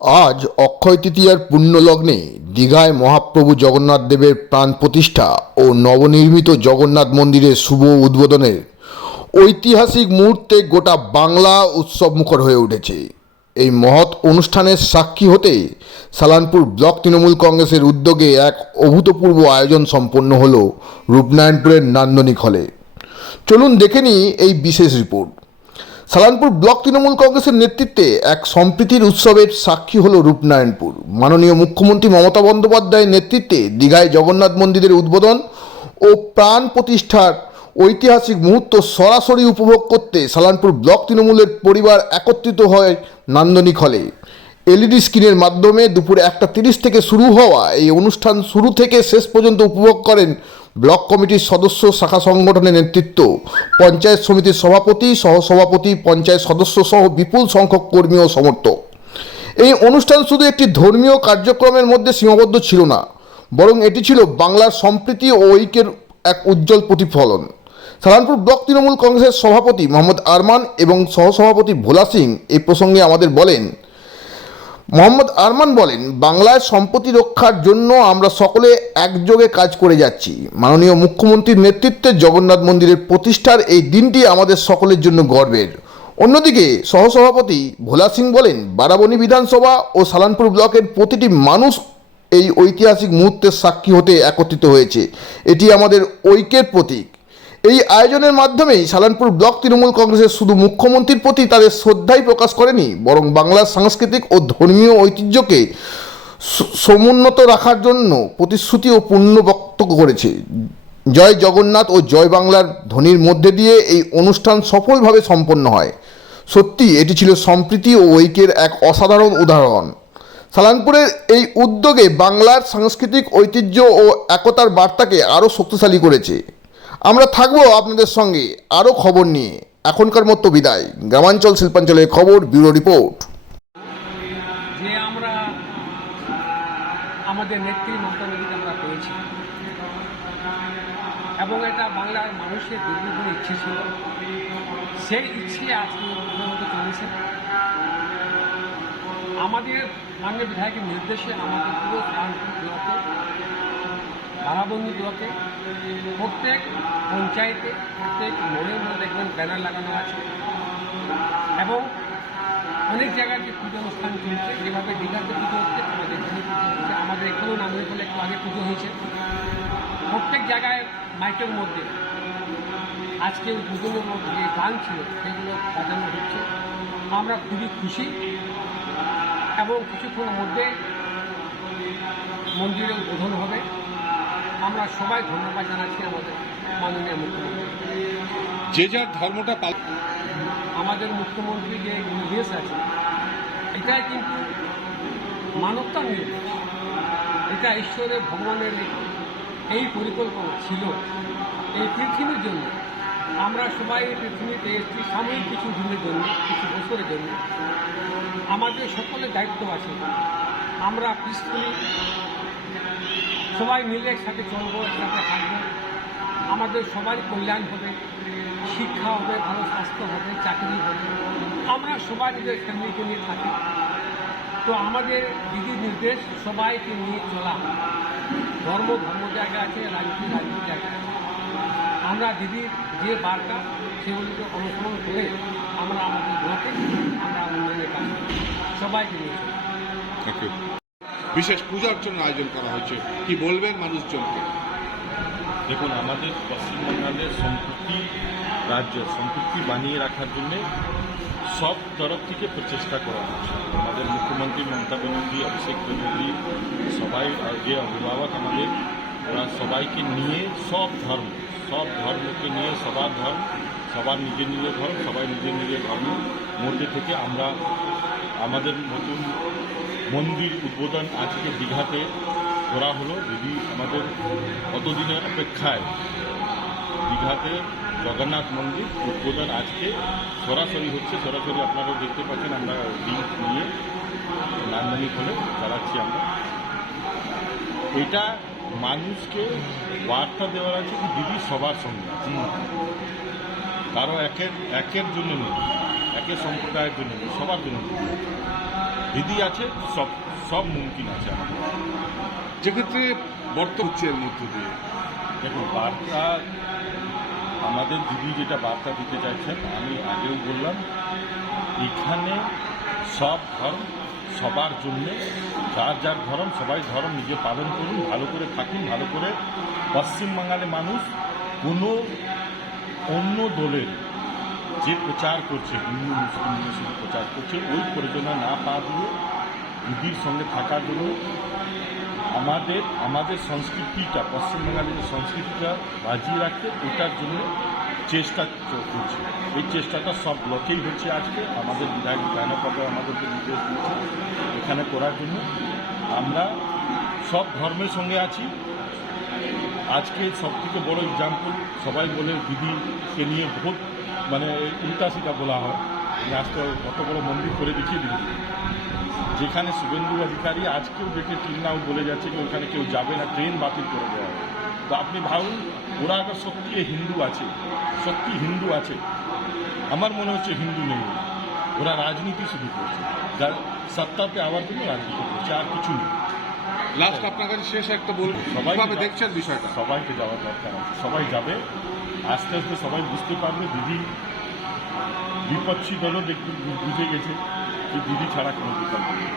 আজ অক্ষয় তৃতীয়ার পুণ্যলগ্নে দীঘায় মহাপ্রভু জগন্নাথ দেবের প্রাণ প্রতিষ্ঠা ও নবনির্মিত জগন্নাথ মন্দিরের শুভ উদ্বোধনের ঐতিহাসিক মুহূর্তে গোটা বাংলা উৎসবমুখর হয়ে উঠেছে। এই মহৎ অনুষ্ঠানের সাক্ষী হতে সালানপুর ব্লক তৃণমূল কংগ্রেসের উদ্যোগে এক অভূতপূর্ব আয়োজন সম্পন্ন হল রূপনারায়ণপুরের নান্দনিক হলে। চলুন দেখে নিই এই বিশেষ রিপোর্ট। সালানপুর ব্লক তৃণমূল কংগ্রেসের নেতৃত্বে এক সম্প্রীতির উৎসবের সাক্ষী হল রূপনারায়ণপুর। মাননীয় মুখ্যমন্ত্রী মমতা বন্দ্যোপাধ্যায়ের নেতৃত্বে দীঘায় জগন্নাথ মন্দিরের উদ্বোধন ও প্রাণ প্রতিষ্ঠার ঐতিহাসিক মুহূর্ত সরাসরি উপভোগ করতে সালানপুর ব্লক তৃণমূলের পরিবার একত্রিত হয় নান্দনিক হলে। এলইডি স্ক্রিনের মাধ্যমে দুপুর একটা তিরিশ থেকে শুরু হওয়া এই অনুষ্ঠান শুরু থেকে শেষ পর্যন্ত উপভোগ করেন ব্লক কমিটির সদস্য শাখা সংগঠনের নেতৃত্ব, পঞ্চায়েত সমিতির সভাপতি সহসভাপতি পঞ্চায়েত সদস্য সহ বিপুল সংখ্যক কর্মী ও সমর্থক। এই অনুষ্ঠান শুধু একটি ধর্মীয় কার্যক্রমের মধ্যে সীমাবদ্ধ ছিল না, বরং এটি ছিল বাংলার সম্প্রীতি ও ঐক্যের এক উজ্জ্বল প্রতিফলন। সালানপুর ব্লক তৃণমূল কংগ্রেসের সভাপতি মোহাম্মদ আরমান এবং সহসভাপতি ভোলা সিং এই প্রসঙ্গে আমাদের বলেন মোহাম্মদ আরমান বলেন, বাংলায় সম্পত্তি রক্ষার জন্য আমরা সকলে একযোগে কাজ করে যাচ্ছি। মাননীয় মুখ্যমন্ত্রীর নেতৃত্বে জগন্নাথ মন্দিরের প্রতিষ্ঠার এই দিনটি আমাদের সকলের জন্য গর্বের। অন্যদিকে, সহসভাপতি ভোলা সিং বলেন, বারাবণী বিধানসভা ও সালানপুর ব্লকের প্রতিটি মানুষ এই ঐতিহাসিক মুহূর্তের সাক্ষী হতে একত্রিত হয়েছে। এটি আমাদের ঐক্যের প্রতীক। এই আয়োজনের মাধ্যমেই সালানপুর ব্লক তৃণমূল কংগ্রেসের শুধু মুখ্যমন্ত্রীর প্রতি তাদের শ্রদ্ধাই প্রকাশ করেনি, বরং বাংলার সাংস্কৃতিক ও ধর্মীয় ঐতিহ্যকে সমুন্নত রাখার জন্য প্রতিশ্রুতি ও পূর্ণ বক্তব্য করেছে। জয় জগন্নাথ ও জয় বাংলার ধ্বনির মধ্যে দিয়ে এই অনুষ্ঠান সফলভাবে সম্পন্ন হয়। সত্যি, এটি ছিল সম্প্রীতি ও ঐক্যের এক অসাধারণ উদাহরণ। সালানপুরের এই উদ্যোগে বাংলার সাংস্কৃতিক ঐতিহ্য ও একতার বার্তাকে আরও শক্তিশালী করেছে। আমরা থাকব আপনাদের সঙ্গে। আরও খবর নিয়ে। এখনকার মতো বিদায়। গ্রামাঞ্চল শিল্পাঞ্চলের খবর, ব্যুরো রিপোর্ট। আমাদের নেত্রী মমতা আমরা পেয়েছি। এবং এটা বাংলার মানুষের দীর্ঘদিন ইচ্ছে ছিল। সেই ইচ্ছে আজকে চলেছে। আমাদের মাননীয় বিধায়কের নির্দেশে আমাদের পুরো ব্লকে বারাবন্দি ব্লকে প্রত্যেক পঞ্চায়েতে, প্রত্যেক মোড়ে মোড়ে দেখবেন ব্যানার লাগানো আছে। এবং অনেক জায়গায় যে পুজো অনুষ্ঠান চলছে, যেভাবে দীঘাতে পুজো হচ্ছে, আমাদের এখানে পুজো হচ্ছে। আমাদের এখানেও নামের ফলে একটু আগে পুজো হয়েছে। প্রত্যেক জায়গায় মাইকের মধ্যে আজকে পুজোর মধ্যে যে গান ছিল, সেগুলো বাজানো হচ্ছে। আমরা খুবই খুশি। এবং কিছুক্ষণের মধ্যে মন্দিরের উদ্বোধন হবে। আমরা সবাই ধন্যবাদ জানাচ্ছি আমাদের মাননীয় মুখ্যমন্ত্রী। যে যার ধর্মটা পাল আমাদের মুখ্যমন্ত্রী যে নির্দেশ আছে এটাই কিন্তু মানবতার নির্দেশ। এটা ঈশ্বরের ভগবানের এই পরিকল্পনা ছিল। এই পৃথিবীর জন্য আমরা সবাই পৃথিবীতে এসেছি সাময়িক কিছু দিনের জন্য কিছু বছরের জন্য। আমাদের সকলের দায়িত্ব আছে। আমরা পিসফুলি সবাই মিলে একসাথে চলবো, একসাথে থাকব আমাদের সবারই কল্যাণ হবে, শিক্ষা হবে, ভালো স্বাস্থ্য হবে, চাকরি হবে। আমরা সবাই নিজের ফ্যামিলিকে নিয়ে থাকি। তো আমাদের দিদির নির্দেশ, সবাইকে নিয়ে চলা। ধর্ম ধর্ম জায়গা আছে, রাজনীতি রাজনীতি জায়গা আমরা দিদির যে বার্তা, সেগুলিকে অনুসরণ করে আমরা আমাদের ব্লকে আমরা উন্নয়নের কাজ সবাইকে নিয়ে চলি। বিশেষ পূজা অর্চনার আয়োজন করা হয়েছে। কি বলবেন মানুষজনকে? দেখুন, আমাদের পশ্চিমবঙ্গের সম্পত্তি রাজ্য, সম্পত্তি বানিয়ে রাখার জন্য সব তরফ থেকে প্রচেষ্টা করা হচ্ছে। আমাদের মুখ্যমন্ত্রী মমতা ব্যানার্জি, অভিষেক ব্যানার্জি, সবাই যে অভিভাবক আমাদের, ওরা সবাইকে নিয়ে সব ধর্ম, সব ধর্মকে নিয়ে সবার ধর্ম, সবার নিজের নিজের ধর্ম, সবাই নিজের নিজের ধর্ম। মধ্যে থেকে আমরা আমাদের নতুন মন্দির উদ্বোধন আজকে দীঘাতে করা হলো। যদি আমাদের কতদিনের অপেক্ষায় দীঘাতে জগন্নাথ মন্দির উদ্বোধন আজকে সরাসরি হচ্ছে, সরাসরি আপনারা দেখতে পাচ্ছেন, আমরা লিঙ্ক নিয়ে নান্দনিক হলে চালাচ্ছি আমরা। এটা মানুষকে বার্তা দেওয়ার আছে কি, দিদি সবার সঙ্গে কারও একের একের জন্য নেই একে সম্প্রদায়ের জন্য সবার জন্য দিদি আছে। সব সব মুমকিন আছে আমাদের যেক্ষেত্রে বর্ত হচ্ছে এর মধ্য দিয়ে দেখুন বার্তা আমাদের দিদি যেটা বার্তা দিতে চাইছেন আমি আগেও বললাম এখানে সব ধর্ম সবার জন্যে যার যার ধর্ম সবাই ধর্ম নিজে পালন করুন ভালো করে থাকুন ভালো করে পশ্চিমবাংলার মানুষ কোনো অন্য দলের যে প্রচার করছে, হিন্দু, মুসলিম শুধু প্রচার করছে, ওই প্রযোজনা না পা দিয়ে দিদির সঙ্গে থাকার জন্য, আমাদের আমাদের সংস্কৃতিটা পশ্চিমবাংলার যে সংস্কৃতিটা বাজিয়ে রাখতে, ওটার জন্য চেষ্টা করছে। এই চেষ্টাটা সব ব্লকেই হচ্ছে আজকে। আমাদের বিধায়ক রায়নাপদ আমাদেরকে নির্দেশ দিয়েছে, এখানে করার জন্য। আমরা সব ধর্মের সঙ্গে আছি। আজকে সব থেকে বড় এক্সাম্পল সবাই বলে দিদিকে নিয়ে ভোট মানে উল্টা সিটা বলা হয়। যে আজকে কত বড় মন্দির করে দেখিয়ে দিল যেখানে শুভেন্দু অধিকারী আজকেও দেখে চিন্নাও বলে যাচ্ছে যে ওখানে কেউ যাবে না ট্রেন বাতিল করে দেওয়া তো আপনি ভাবুন, ওরা আবার সত্যি হিন্দু আছে। সত্যি হিন্দু আছে। আমার মনে হচ্ছে হিন্দু নেই। ওরা রাজনীতি শুরু করছে। যার সত্তাতে আবার জন্য রাজনীতি করছে, আর কিছু নেই। লাস্ট আপনার কাছে শেষ একটা বলব সবাইভাবে দেখছেন বিষয়টা? সবাইকে যাওয়ার দরকার আছে। সবাই যাবে। আস্তে আস্তে সবাই বুঝতে পারবে দিদি বিপক্ষী দলও দেখবে বুঝে গেছে যে দিদি ছাড়া কোনো বিকল্প নেই।